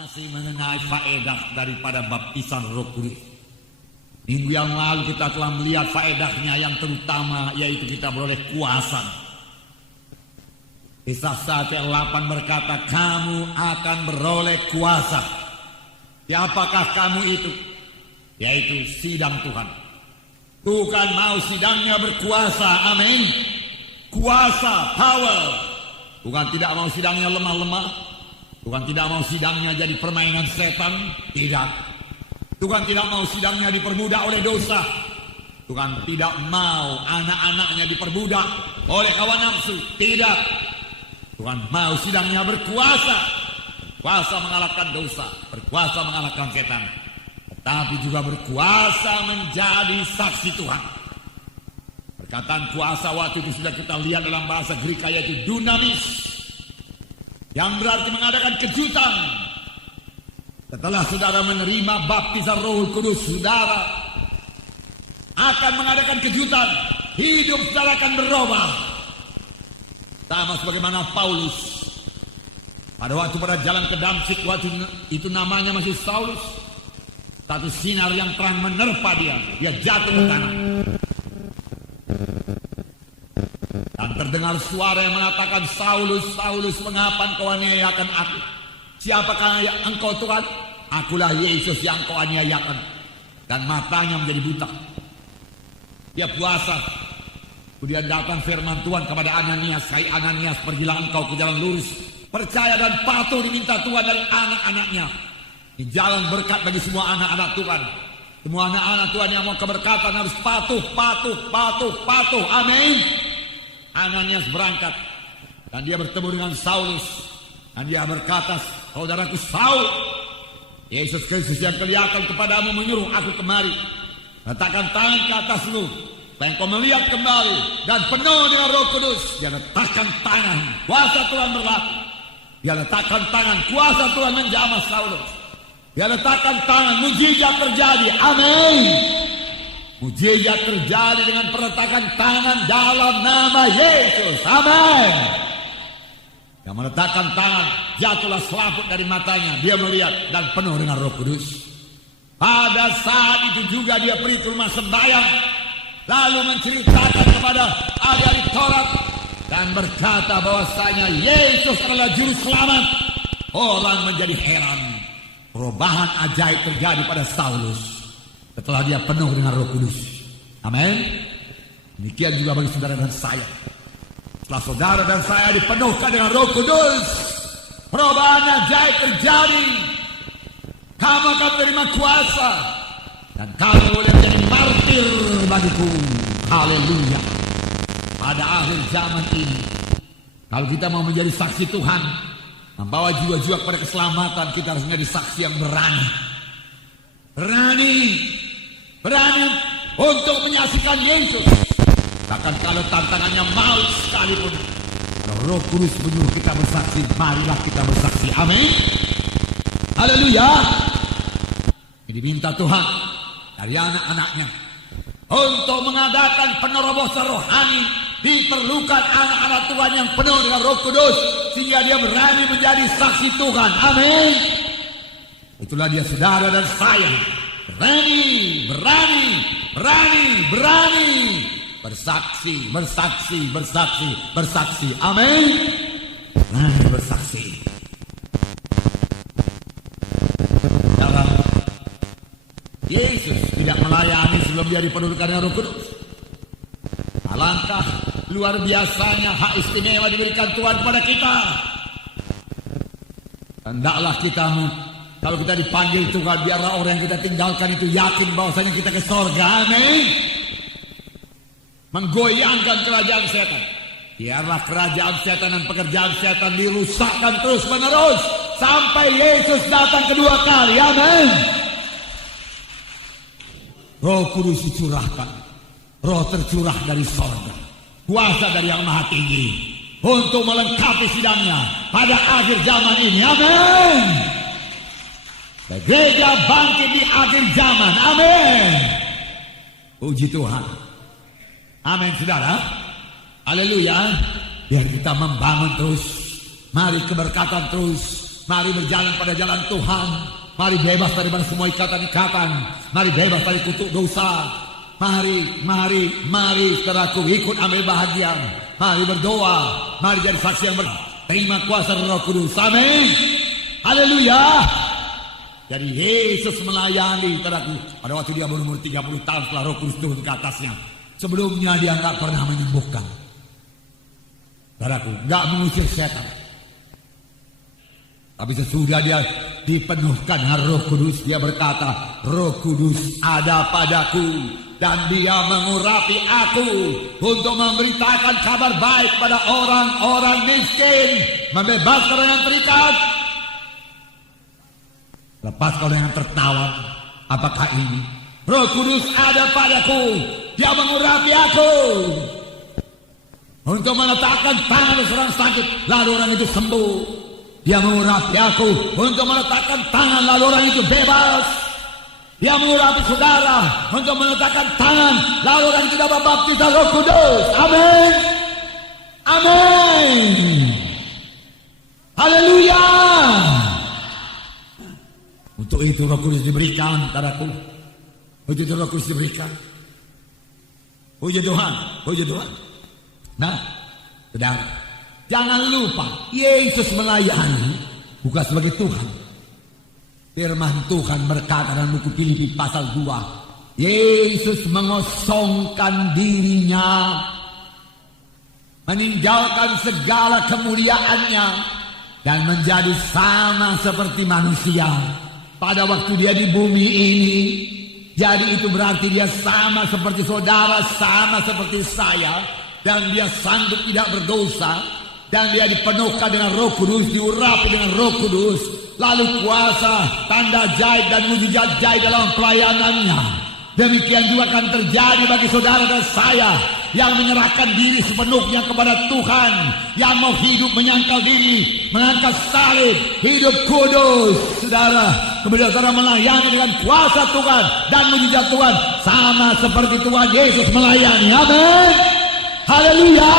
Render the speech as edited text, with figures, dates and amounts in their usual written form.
Masih mengenai faedah daripada baptisan Roh Kudus. Minggu yang lalu kita telah melihat faedahnya yang terutama, yaitu kita beroleh kuasa. Kisah 1 ayat 8 berkata, kamu akan beroleh kuasa. Siapakah kamu itu? Yaitu sidang Tuhan. Tuhan mau sidangnya berkuasa, amin. Kuasa, power. Tuhan tidak mau sidangnya lemah-lemah. Tuhan tidak mau sidangnya jadi permainan setan. Tidak. Tuhan tidak mau sidangnya diperbudak oleh dosa. Tuhan tidak mau anak-anaknya diperbudak oleh hawa nafsu. Tidak. Tuhan mau sidangnya berkuasa. Berkuasa mengalahkan dosa. Berkuasa mengalahkan setan. Tetapi juga berkuasa menjadi saksi Tuhan. Perkataan kuasa waktu itu sudah kita lihat dalam bahasa Greek, yaitu dunamis. Yang berarti mengadakan kejutan. Setelah saudara menerima baptisan Roh Kudus, saudara akan mengadakan kejutan. Hidup saudara akan berubah. Sama sebagaimana Paulus. Pada waktu pada jalan ke Damsyik, waktu itu namanya masih Saulus. Satu sinar yang terang menerpa dia. Dia jatuh ke tanah. Dan terdengar suara yang mengatakan, Saulus, Saulus, mengapa engkau aniayakan aku? Siapakah engkau Tuhan? Akulah Yesus yang engkau aniayakan. Dan matanya menjadi buta. Dia puasa. Kemudian datang firman Tuhan kepada Ananias, hai Ananias, pergilah engkau ke jalan lurus. Percaya dan patuh diminta Tuhan dari anak-anaknya. Di jalan berkat bagi semua anak-anak Tuhan. Semua anak-anak Tuhan yang mau keberkatan harus patuh, patuh, patuh, patuh. Amin. Ananias berangkat dan dia bertemu dengan Saulus dan dia berkata, saudaraku Saul, Yesus Kristus yang kelihatan kepadamu menyuruh aku kemari. Letakkan tangan ke atasmu supaya engkau melihat kembali dan penuh dengan Roh Kudus. Dia letakkan tangan, kuasa Tuhan berlaku. Dia letakkan tangan, kuasa Tuhan menjamah Saulus. Dia letakkan tangan, mujizat terjadi. Amin. Mujizat terjadi dengan perletakan tangan dalam nama Yesus. Amin. Yang meletakkan tangan, jatuhlah selaput dari matanya. Dia melihat dan penuh dengan Roh Kudus. Pada saat itu juga dia pergi ke rumah sembahyang, lalu menceritakan kepada ahli Taurat dan berkata bahwasanya Yesus adalah juru selamat. Orang menjadi heran. Perubahan ajaib terjadi pada Saulus setelah dia penuh dengan Roh Kudus. Amin. Demikian juga bagi saudara dan saya. Setelah saudara dan saya dipenuhkan dengan Roh Kudus, perubahan ajaib terjadi. Kamu akan menerima kuasa dan kamu boleh menjadi martir bagiku. Haleluya. Pada akhir zaman ini, kalau kita mau menjadi saksi Tuhan, membawa jiwa-jiwa kepada keselamatan, kita harus menjadi saksi yang berani. Berani untuk menyaksikan Yesus. Bahkan kalau tantangannya maut sekalipun, kalau Roh Kudus menyuruh kita bersaksi, marilah kita bersaksi. Amin. Haleluya. Diminta Tuhan dari anak-anaknya untuk mengadakan penerobosan rohani. Diperlukan anak-anak Tuhan yang penuh dengan Roh Kudus sehingga dia berani menjadi saksi Tuhan. Amin. Itulah dia saudara dan saya. Berani. Bersaksi. Amin. Berani bersaksi. Yesus tidak melayani sebelum dia dipenuhkan dengan Roh Kudus. Alangkah luar biasanya hak istimewa diberikan Tuhan kepada kita. Hendaklah kita, kalau kita dipanggil Tuhan, biarlah orang yang kita tinggalkan itu yakin bahwasanya kita ke sorga. Amin. Menggoyangkan kerajaan setan. Biarlah kerajaan setan dan pekerjaan setan dirusakkan terus menerus sampai Yesus datang kedua kali. Amin. Roh Kudus dicurahkan. Roh tercurah dari sorga. Kuasa dari yang maha tinggi. Untuk melengkapi sidangnya pada akhir zaman ini. Amin. Gereja bangkit di akhir zaman. Amin. Puji Tuhan. Amin saudara. Haleluya. Biar kita membangun terus. Mari keberkatan terus. Mari berjalan pada jalan Tuhan. Mari bebas daripada semua ikatan-ikatan. Mari bebas dari kutuk dosa. Mari saudaraku, ikut ambil bahagian. Mari berdoa. Mari jadi saksi yang terima kuasa Roh Kudus. Amin. Haleluya. Jadi Yesus melayani saudaraku. Pada waktu dia berumur 30 tahun setelah Roh Kudus turun ke atasnya. Sebelumnya dia tidak pernah menyembuhkan. Saudaraku, tidak mengusir setan. Tapi sesudah dia dipenuhkan Roh Kudus, dia berkata, Roh Kudus ada padaku dan dia mengurapi aku untuk memberitakan kabar baik pada orang-orang miskin, membebaskan orang yang terikat, lepaskan orang yang tertawan. Apakah ini? Roh Kudus ada padaku, dia mengurapi aku untuk meletakkan tangan seorang sakit, lalu orang itu sembuh. Dia mengurapi aku untuk meletakkan tangan, lalu orang itu bebas. Dia mengurapi saudara untuk meletakkan tangan, lalu orang itu dapat baptisan Roh Kudus. Amin. Amin. Haleluya. Untuk itu Roh Kudus diberikan, saudaraku. Untuk itu Roh Kudus diberikan. Puji Tuhan, puji Tuhan. Nah, saudara, jangan lupa Yesus melayani bukan sebagai Tuhan. Firman Tuhan berkata dalam buku Filipi pasal 2, Yesus mengosongkan dirinya, meninggalkan segala kemuliaannya dan menjadi sama seperti manusia pada waktu dia di bumi ini. Jadi itu berarti dia sama seperti saudara, sama seperti saya, dan dia sanggup tidak berdosa, dan dia dipenuhkan dengan Roh Kudus, diurapi dengan Roh Kudus, lalu kuasa, tanda ajaib dan mujizat ajaib dalam pelayanannya. Demikian juga akan terjadi bagi saudara dan saya yang menyerahkan diri sepenuhnya kepada Tuhan, yang mau hidup menyangkal diri, mengangkat salib, hidup kudus. Saudara, kemudian saudara melayani dengan kuasa Tuhan dan mujizat Tuhan, sama seperti Tuhan Yesus melayani. Amin. Haleluya.